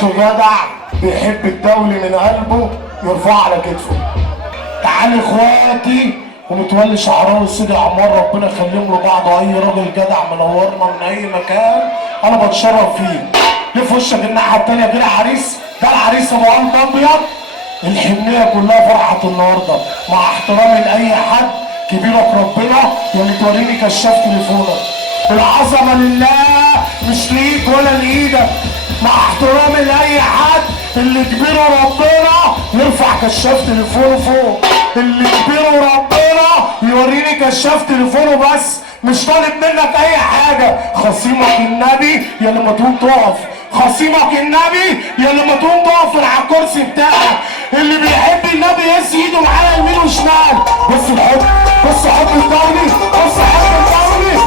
اخ جدع بيحب الدولي من قلبه يرفع على كتفه. تعالي اخواتي ومتولي شعراوي السيدي عمار ربنا يخليهم لبعض، اي راجل جدع منورنا من اي مكان انا بتشرف فيه. لف وشك الناحيه التانيه كده عريس، ده العريس ابو قلب ابيض. الحنيه كلها فرحه النهارده، مع احترامي لاي حد كبيرك ربنا يا اللي توريني كشاف تليفونك. العظمه لله مش ليك ولا لايدك، مع احترامي لاي حد اللي كبيره ربنا يرفع كشاف تليفونه فوق، اللي كبيره ربنا يوريني كشاف تليفونه بس، مش طالب منك اي حاجه. خصيمك النبي يا لما تقوم تقف، خصيمك النبي يا لما تقوم تقف على الكرسي بتاعك. اللي بيحب النبي يقيس ايده معايا يمين وشمال. بص الحب، بص حب الدولي، بص حب الدولي.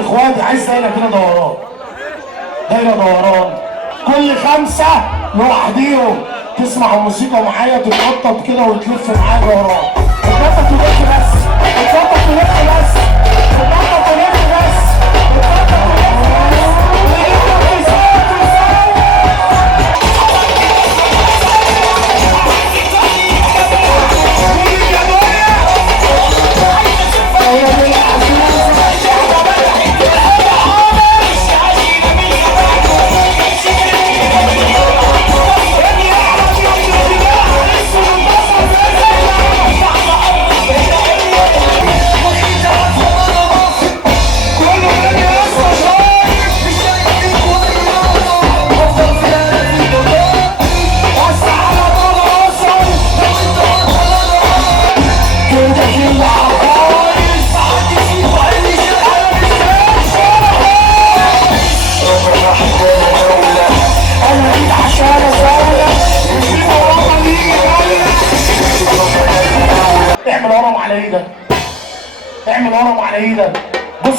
اخواتي عايز دايره كده دوران، دايره دوران كل 5 لوحديهم تسمع الموسيقى معايا تتنطط كده وتلف معايا دوران. تتنطط تلف بس، تتنطط تلف بس، تتنطط تلف بس، تتنطط تلف بس.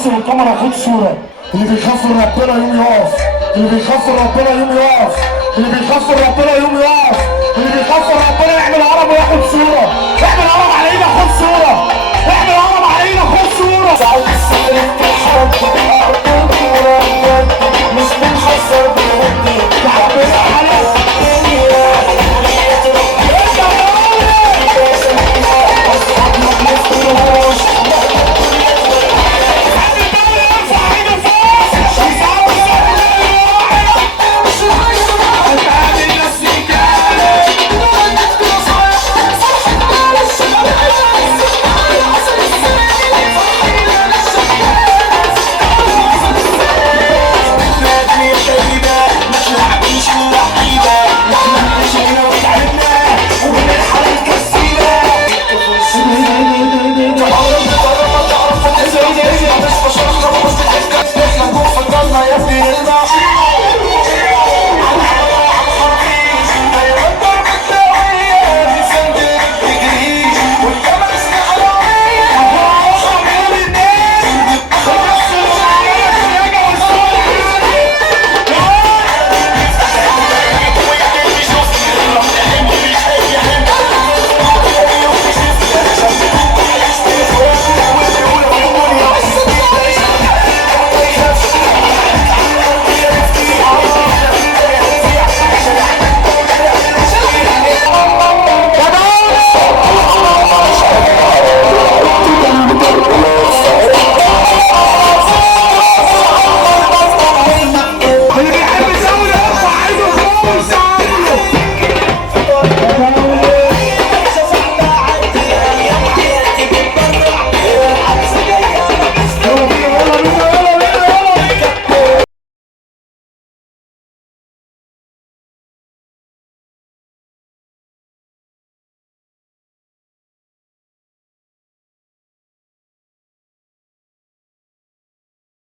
بص للكاميرا خد صوره. اللي بيخاف من ربنا يوم يقف، اللي بيخاف من ربنا يوم يقف، اللي بيخاف من ربنا يوم يقف، اللي بيخاف من ربنا يعمل هرم وياخد صوره. اعمل هرم علينا خد صوره، اعمل هرم علينا خد صوره.